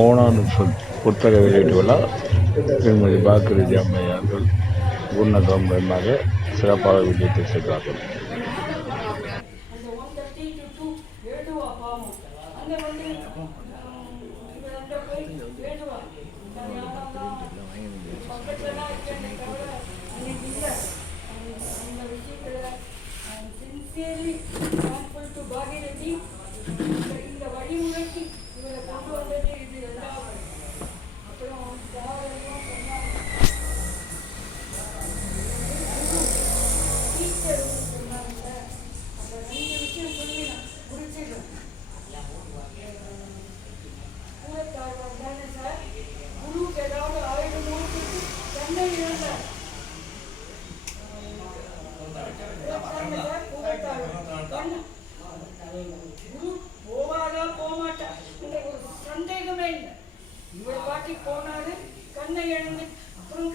ஓணான் புத்தக வெளியீட்டு விழா திருமதி பாக்கிருதி அம்மையார்கள் குணதம்பமாக சிறப்பாக விஜயத்தை செய்தார்கள் அந்த ஒன் தேர்ட்டி டு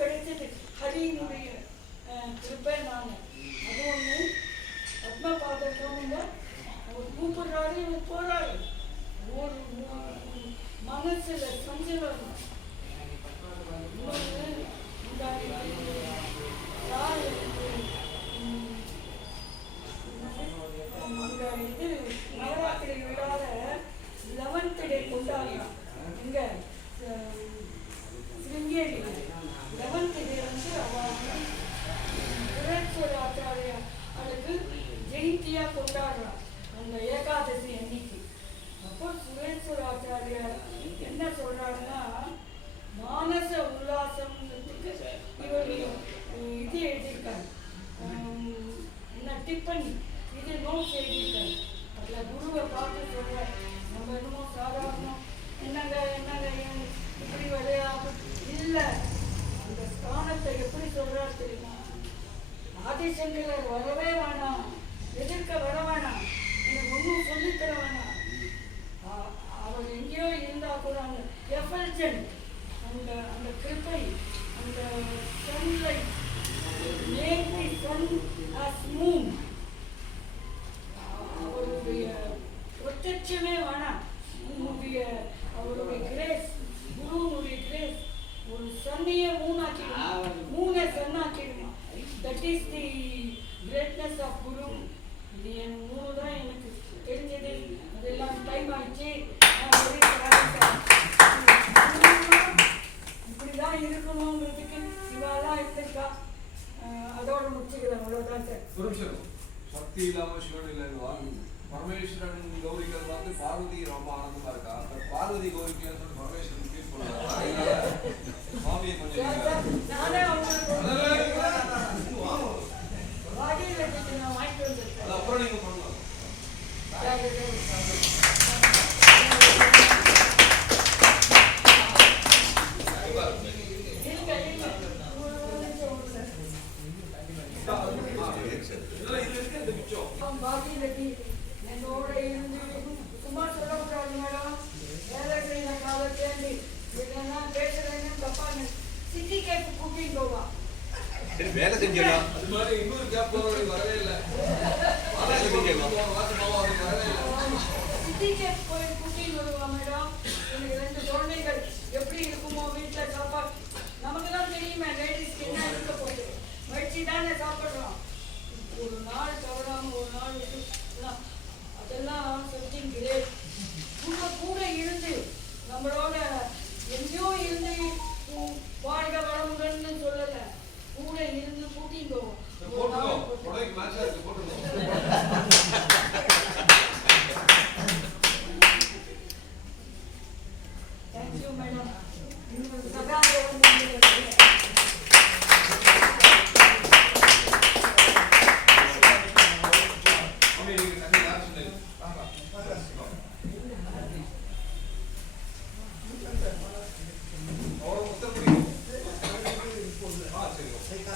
கிடைச்சது ஹரியினுடைய கிருப்பை நான் அது ஒன்று பத்மா பாதத்தில் அவர் கூப்பிடுறாரு இவர் போறாரு. ஒரு மனசுல சஞ்சலம். இந்த என்ன டிப்பனி இது நோட்ஸ் எழுதியிருக்காரு அதில் குருவை பார்த்து சொல்றார் நம்ம என்னமோ சாதாரணம். என்னங்க என்னங்க ஏன் இப்படி விளையாடு இல்லை அந்த ஸ்தானத்தை எப்படி சொல்றாரு தெரியுமா? ஆதிசங்கரர் வரவே வேணாம் எதிர்க்க வர வேணாம் எனக்கு ஒன்றும் சொல்லித்தர வேணாம் ஆ- அவர் எங்கேயோ இருந்தா கூட அந்த எஃபல்ஜன் அந்த அந்த கிருப்பை அந்த சன்லைட் நேர்த்தி சன் அஸ் மூன் அவருடைய பிரத்யட்சமே வேணாம். உன்னுடைய அவருடைய கிரேஸ் குருனுடைய கிரேஸ் ஒரு சன்னையே மூணாக்கிடுமா மூணை சன்னாக்கிடுமா? That is the greatness of guru. இது என் மூணு தான் எனக்கு தெரிஞ்சது. அதெல்லாம் டைம் ஆயிடுச்சு. நான் இப்படிதான் இருக்கணுங்கிறதுக்கு இவாலாம் இருந்திருக்கா. அதோட முடிச்சுக்கலாம். அவ்வளோதான் சார். ஒரு நிமிஷம். சக்தி இல்லாமல் சிவன் இல்லைன்னு பரமேஸ்வரன் கௌரிகள் வந்து பார்வதி ரொம்ப ஆனந்தமா இருக்கா? பார்வதி கௌரிக்கலன்னு பரமேஸ்வரன் ஃபீல் பண்ணுவாங்க சுவாமியை கொஞ்சம் நீங்க- நானே அவங்களுக்கு அதெல்லாம் வாடியில் வச்சுட்டு நான் வாங்கிட்டு அது வந்திருக்கேன் அப்புறம் நீங்க பண்ணலாம் இருங்க, இருங்க. ஒரு நிமிஷம், ஒரு நிமிஷம். இதெல்லாம் இது இருக்கு இந்த மிச்சம் அவன் பாக்கியலட்சுமி என்னோட இருந்து சும்மா சொல்லக்கூடாது மேடம் வேலை செய்யற காலத்தேண்டி இதெல்லாம் பேசுறேன்னு தப்பா சிட்டி கேட்டு கூட்டிட்டு போவா. வேலை செஞ்சோம் அது மாதிரி இன்னொரு கேப் போறவங்க வரவே இல்லை. வரவே இல்லை. சிட்டி கேட் போய் கூட்டிட்டு வருவா மேடம். எனக்கு ரெண்டு குழந்தைகள். எப்படி இருக்குமோ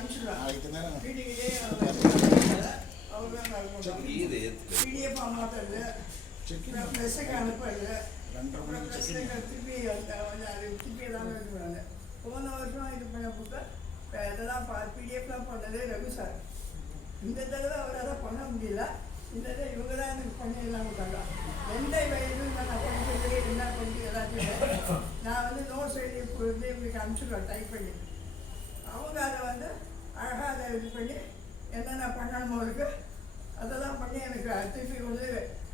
அதுக்கு நேரம் தான் பிடிஎஃப் அப்புறம் ப்ரெஸ்ஸுக்கு அனுப்புறது திருப்பி அது திருப்பி எல்லாமே இருக்கிறாங்க போன வருஷம் இது பண்ண புக்கை இதெல்லாம் பிடிஎஃப்லாம் பண்ணதே ரகு சார் இந்த தடவை அவரால் பண்ண முடியல இந்த தடவை இவங்க தான் எனக்கு பண்ணி எல்லாம் விட்டாங்க எந்த வயதும் நான் படிக்கிறது என்ன பண்ணி எல்லாத்தையும் நான் வந்து நோட்ஸ் எழுதி இவங்களுக்கு அனுப்பிச்சிடுவேன் டைப் பண்ணி அவங்க அதை வந்து இது பண்ணி என்னென்ன பண்ணணுமோ இருக்கு அதெல்லாம் பண்ணி எனக்கு திருப்பி கொண்டு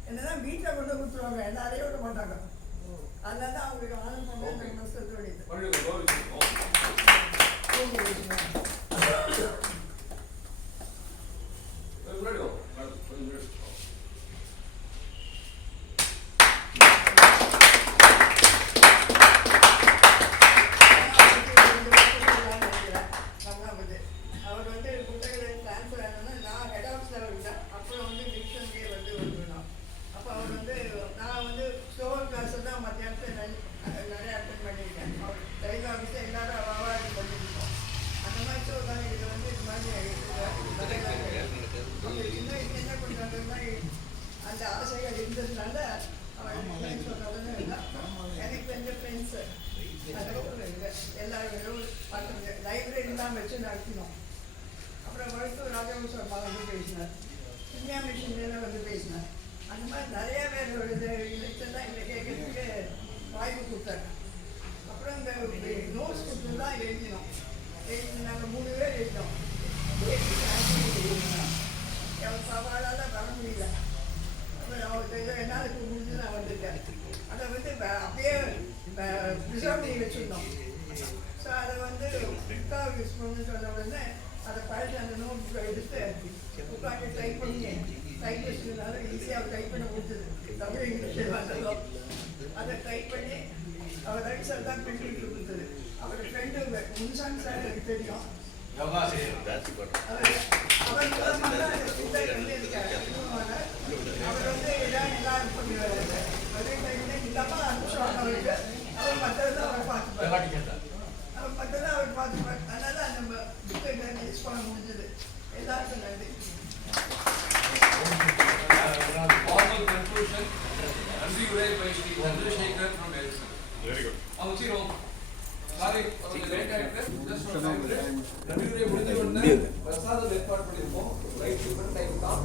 என்னதான் வீட்டில் கொண்டு கொடுத்துருவாங்க எல்லாரையும் விட மாட்டாங்க. அதனால தான் அவங்களுக்கு ஆனந்த் பண்ண எனக்கு நஷ்டத்தோடையது மறுபடியும் கௌரவிச்சிருக்கோம் தூங்கி வச்சுருவாங்க முன்னாடி வாங்க. மேடம், கொஞ்சம் முன்னாடி வாங்க. அவர் வந்து புத்தகத்தில் ட்ரான்ஸ்ஃபர் ஆனோன்னா நான் ஹெட் ஆஃபீஸில் இருந்தேன் அப்புறம் வந்து டிவிஷன்லேயே வந்து வந்துடணும் அப்போ அவர் வந்து நான் வந்து ஸ்டோர் கிளாஸை தான் மத்தியானத்தில் நிறைய நிறைய அட்டன் பண்ணியிருக்கேன் அவர் டைம் ஆஃபீஸில் எல்லாரும் அவார்டு பண்ணியிருக்கோம் அந்த மாதிரி ஷோ தான் இது வந்து இது மாதிரி அவங்க சின்ன வயசுல என்ன பண்ணுறாங்கன்னா அந்த ஆசைகள் இருந்ததுனால இல்லை எனக்கு தெரிஞ்ச ஃப்ரெண்ட்ஸு எல்லாரும் பக்கத்துல லைப்ரரி தான் வச்சு நடத்தினோம் அப்புறம் ராஜவம்சம் அப்பா வந்து பேசினார் இந்தியா மிஷின்ல வந்து பேசினார் அந்த மாதிரி நிறைய பேர் இது இதெல்லாம் இதை கேட்கறதுக்கு வாய்ப்பு கொடுத்தாரு அப்புறம் இந்த நோட்ஸ் கொடுத்து தான் எழுதினோம் எழுதி நாங்கள் மூணு பேர் எழுதினோம் சவாலால் வர முடியல அவருக்கு ஏதோ என்னால் முடிஞ்சு நான் அதை வந்து அப்படியே பண்ணி வச்சுருந்தோம். ஸோ அதை வந்து புக்காக யூஸ் பண்ணு சொன்ன உடனே அதை பழசி அந்த நோட் எடுத்து உட்காந்து டைப் பண்ணி டைப் வச்சுருந்தாலும் ஈஸியாக டைப் பண்ண கொடுத்தது தமிழ் இங்கிலீஷ் வந்ததும் அதை டைப் பண்ணி அவர் ரைட் சார் தான் பிரிண்ட் எடுத்து கொடுத்தது. அவர் ஃப்ரெண்டு முன்சாமி சார் எனக்கு தெரியும். அவர் மூலமாக தான் இந்த புத்தகம் வந்து எனக்கு அறிமுகமானார். அவர் வந்து இதான் எல்லாம் பண்ணுவாரு. அதே டைம்ல இந்த அம்மா அனுப்பிச்சுவாங்க அவருக்கு. அவர் மற்றதெல்லாம் அவர் பார்த்துப்பாரு. அவர் மற்றதெல்லாம் அவர் பார்த்துப்பாரு. அதனால அந்த புக்கை யூஸ் பண்ண முடிஞ்சது எல்லாருக்கும் நன்றி Formal conclusion. உரை by ஸ்ரீ சந்திரசேகர் from. அவங்க. Sorry, கொஞ்சம் late ஆயிட்டு. Just one five minutes. நன்றி உரை முடிஞ்ச உடனே பிரசாதம் ஏற்பாடு பண்ணியிருக்கோம் ரைட் டிஃபன் டைம் தான்